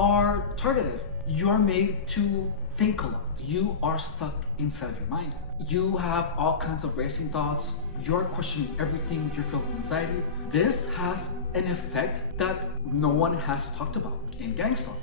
are targeted. You are made to think a lot. You are stuck inside your mind. You have all kinds of racing thoughts. You're questioning everything. You're filled with anxiety. This has an effect that no one has talked about in gangstalking.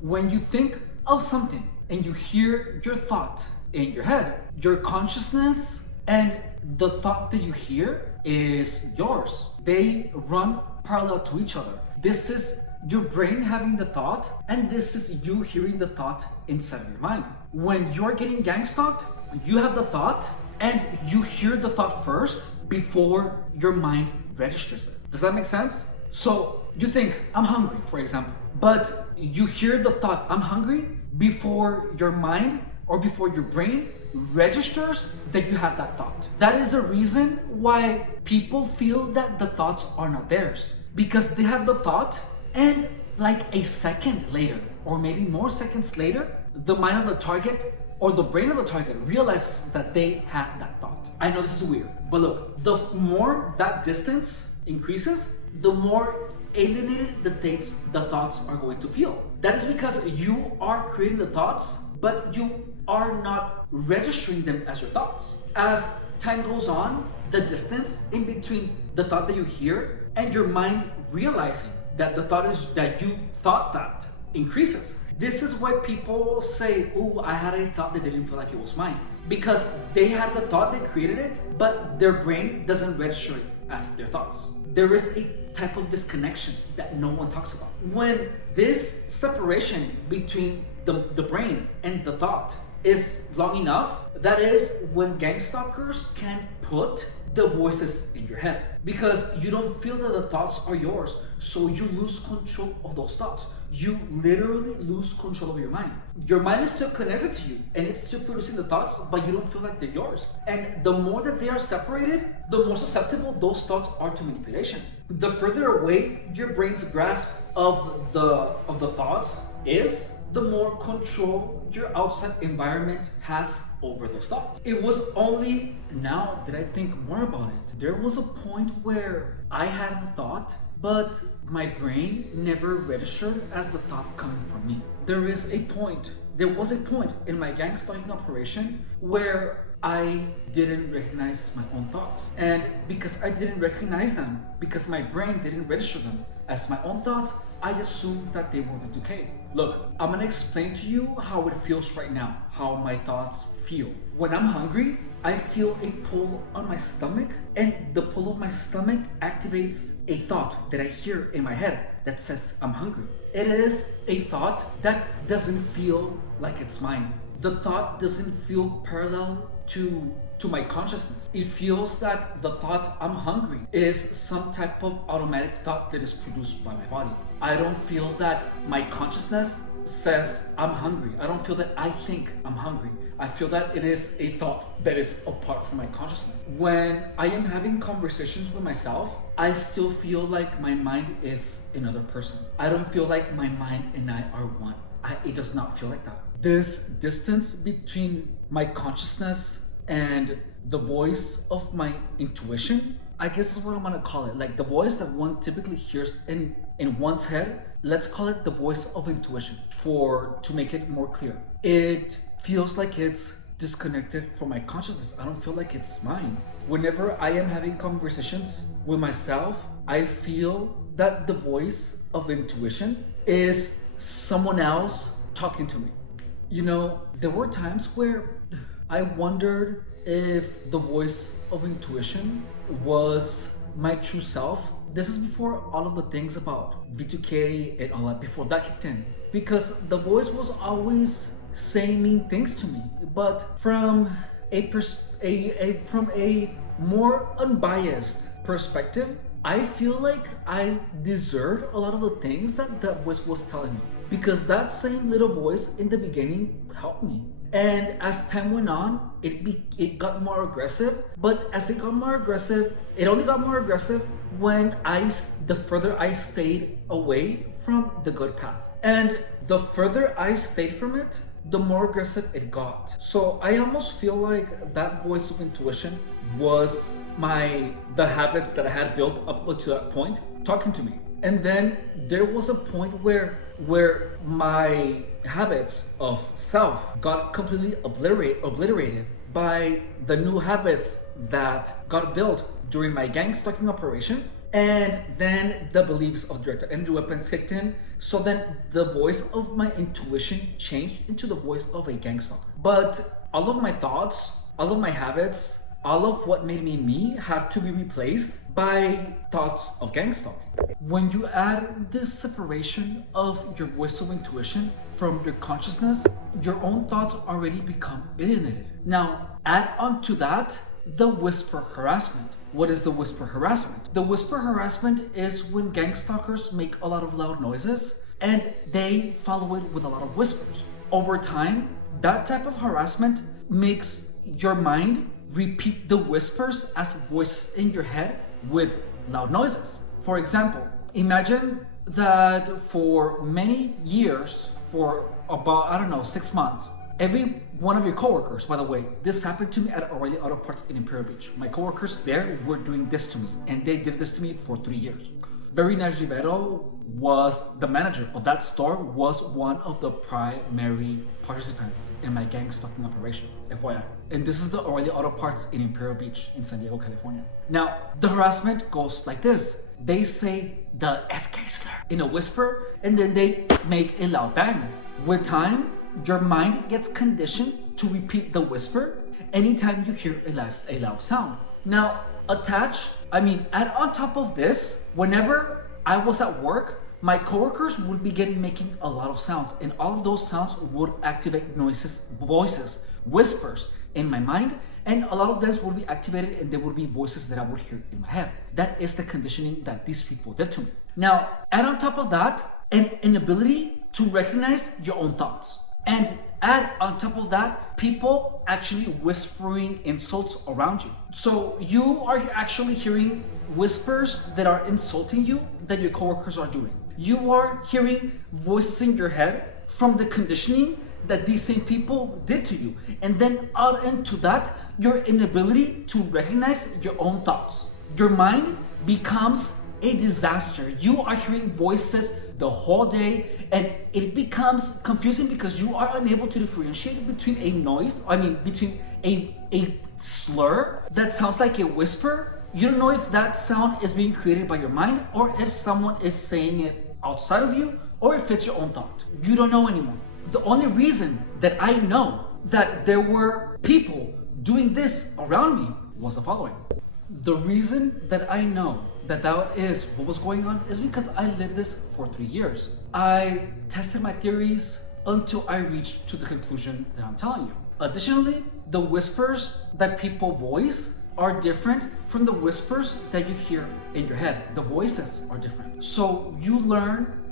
When you think of something and you hear your thought in your head, your consciousness and the thought that you hear is yours. They run parallel to each other. This is your brain having the thought, and this is you hearing the thought inside your mind. When you're getting gangstalked, you have the thought and you hear the thought first before your mind registers it. Does that make sense? So you think, I'm hungry, for example, but you hear the thought, I'm hungry, before your mind or before your brain registers that you have that thought. That is the reason why people feel that the thoughts are not theirs, because they have the thought and like a second later, or maybe more seconds later, the mind of the target or the brain of the target realizes that they had that thought. I know this is weird, but look, the more that distance increases, the more alienated the thoughts are going to feel. That is because you are creating the thoughts, but you are not registering them as your thoughts. As time goes on, the distance in between the thought that you hear and your mind realizing that the thought is that you thought that increases. This is why people say, oh, I had a thought that didn't feel like it was mine. Because they had the thought, they created it, but their brain doesn't register it as their thoughts. There is a type of disconnection that no one talks about. When this separation between the brain and the thought is long enough, that is when gangstalkers can put the voices in your head, because you don't feel that the thoughts are yours, so you lose control of those thoughts. You literally lose control of your mind. Your mind is still connected to you and it's still producing the thoughts, but you don't feel like they're yours. And the more that they are separated, the more susceptible those thoughts are to manipulation. The further away your brain's grasp of the thoughts is, the more control your outside environment has over those thoughts. It was only now that I think more about it. There was a point where I had the thought, but my brain never registered as the thought coming from me. There was a point in my gangstalking operation where I didn't recognize my own thoughts. And because I didn't recognize them, because my brain didn't register them as my own thoughts, I assumed that they were V2K. Look, I'm gonna explain to you how it feels right now, how my thoughts feel. When I'm hungry, I feel a pull on my stomach, and the pull of my stomach activates a thought that I hear in my head that says I'm hungry. It is a thought that doesn't feel like it's mine. The thought doesn't feel parallel to my consciousness. It feels that the thought I'm hungry is some type of automatic thought that is produced by my body. I don't feel that my consciousness says I'm hungry. I don't feel that I think I'm hungry. I feel that it is a thought that is apart from my consciousness. When I am having conversations with myself, I still feel like my mind is another person. I don't feel like my mind and I are one. It does not feel like that. This distance between my consciousness and the voice of my intuition, I guess is what I'm gonna call it. Like the voice that one typically hears in one's head, let's call it the voice of intuition to make it more clear. It feels like it's disconnected from my consciousness. I don't feel like it's mine. Whenever I am having conversations with myself, I feel that the voice of intuition is someone else talking to me. You know, there were times where I wondered if the voice of intuition was my true self. This is before all of the things about V2K and all that, before that kicked in. Because the voice was always saying mean things to me, but from a more unbiased perspective, I feel like I deserved a lot of the things that that voice was telling me. Because that same little voice in the beginning helped me. And as time went on, it got more aggressive. But as it got more aggressive, it only got more aggressive when the further I stayed away from the good path. And the further I stayed from it, the more aggressive it got. So I almost feel like that voice of intuition was the habits that I had built up to that point talking to me. And then there was a point where my habits of self got completely obliterated by the new habits that got built during my gang stalking operation. And then the beliefs of Director Andrew weapons kicked in. So then the voice of my intuition changed into the voice of a gang stalker. But all of my thoughts, all of my habits, all of what made me had to be replaced by thoughts of gang stalking. When you add this separation of your voice of intuition from your consciousness, your own thoughts already become alienated. Now, add on to that the whisper harassment. What is the whisper harassment? The whisper harassment is when gang stalkers make a lot of loud noises and they follow it with a lot of whispers. Over time, that type of harassment makes your mind repeat the whispers as voices in your head with loud noises. For example, imagine that for many years, for about, 6 months, every one of your coworkers, by the way, this happened to me at Orley Auto Parts in Imperial Beach. My coworkers there were doing this to me, and they did this to me for 3 years. Very Najibero was the manager of that store, was one of the primary participants in my gang stalking operation, FYI. And this is the Orley Auto Parts in Imperial Beach in San Diego, California. Now, the harassment goes like this. They say the FK slur in a whisper, and then they make a loud bang. With time, your mind gets conditioned to repeat the whisper anytime you hear a loud sound. Now, add on top of this, whenever I was at work, my coworkers would begin making a lot of sounds, and all of those sounds would activate voices, whispers in my mind, and a lot of them would be activated and there would be voices that I would hear in my head. That is the conditioning that these people did to me. Now, add on top of that an inability to recognize your own thoughts. And add on top of that, people actually whispering insults around you. So you are actually hearing whispers that are insulting you that your coworkers are doing. You are hearing voices in your head from the conditioning that these same people did to you. And then add into that your inability to recognize your own thoughts. Your mind becomes a disaster. You are hearing voices the whole day, and it becomes confusing because you are unable to differentiate between between a slur that sounds like a whisper. You don't know if that sound is being created by your mind or if someone is saying it outside of you or if it's your own thought. You don't know anymore. The only reason that I know that there were people doing this around me was the following. The reason that I know that is what was going on is because I lived this for 3 years. I tested my theories until I reached to the conclusion that I'm telling you. Additionally, the whispers that people voice are different from the whispers that you hear in your head. The voices are different. So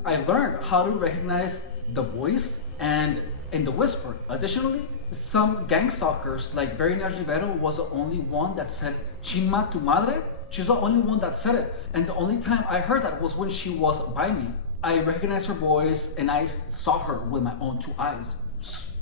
I learned how to recognize the voice and the whisper. Additionally, some gang stalkers like Verena Rivero was the only one that said "Chima tu madre." She's the only one that said it. And the only time I heard that was when she was by me. I recognized her voice and I saw her with my own 2 eyes.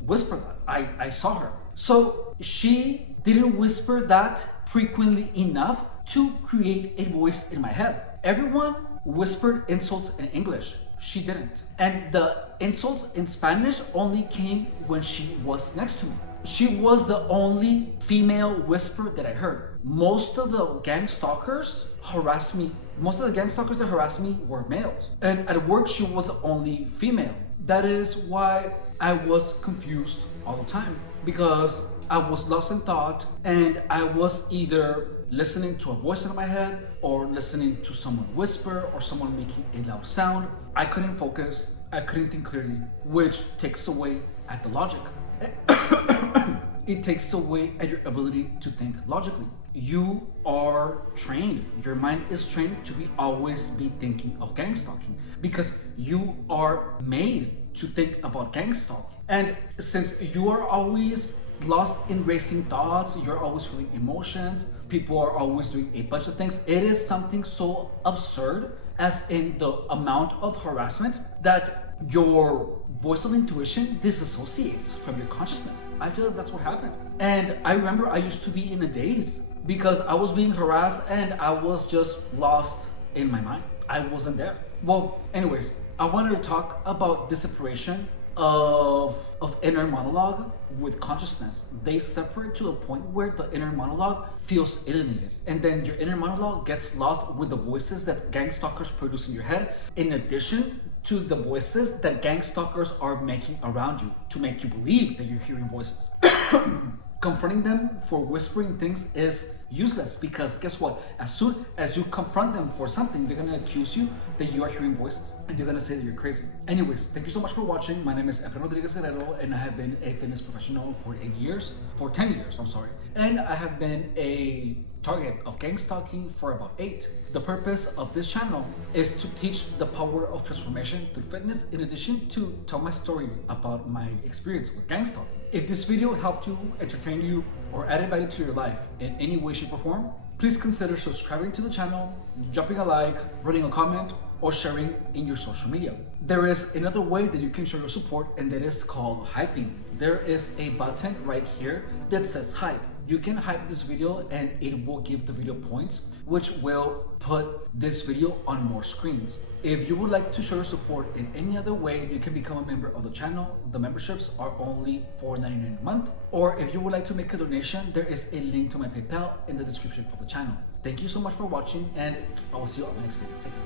Whisper that. I saw her. So she didn't whisper that frequently enough to create a voice in my head. Everyone whispered insults in English. She didn't. And the insults in Spanish only came when she was next to me. She was the only female whisper that I heard. Most of the gang stalkers that harassed me were males. And at work, she was the only female. That is why I was confused all the time, because I was lost in thought and I was either listening to a voice in my head or listening to someone whisper or someone making a loud sound. I couldn't focus. I couldn't think clearly, which takes away at the logic. It takes away at your ability to think logically. You are trained, your mind is trained to always be thinking of gang stalking because you are made to think about gang stalking. And since you are always lost in racing thoughts, you're always feeling emotions, people are always doing a bunch of things, it is something so absurd as in the amount of harassment that your voice of intuition disassociates from your consciousness. I feel like that's what happened. And I remember I used to be in a daze because I was being harassed and I was just lost in my mind. I wasn't there. Well, anyways, I wanted to talk about the separation of inner monologue with consciousness. They separate to a point where the inner monologue feels alienated, and then your inner monologue gets lost with the voices that gangstalkers produce in your head, in addition to the voices that gangstalkers are making around you to make you believe that you're hearing voices. Confronting them for whispering things is useless, because guess what? As soon as you confront them for something, they're gonna accuse you that you are hearing voices, and they're gonna say that you're crazy. Anyways, thank you so much for watching. My name is EFREN RODRIGUEZ, and I have been a fitness professional for 10 years, and I have been a target of gangstalking for about 8. The purpose of this channel is to teach the power of transformation through fitness, in addition to tell my story about my experience with gangstalking. If this video helped you, entertained you, or added value to your life in any way, shape, or form, please consider subscribing to the channel, dropping a like, writing a comment, or sharing in your social media. There is another way that you can show your support, and that is called hyping. There is a button right here that says hype. You can hype this video and it will give the video points, which will put this video on more screens. If you would like to show your support in any other way, you can become a member of the channel. The memberships are only $4.99 a month. Or if you would like to make a donation, there is a link to my PayPal in the description for the channel. Thank you so much for watching, and I will see you on my next video. Take care.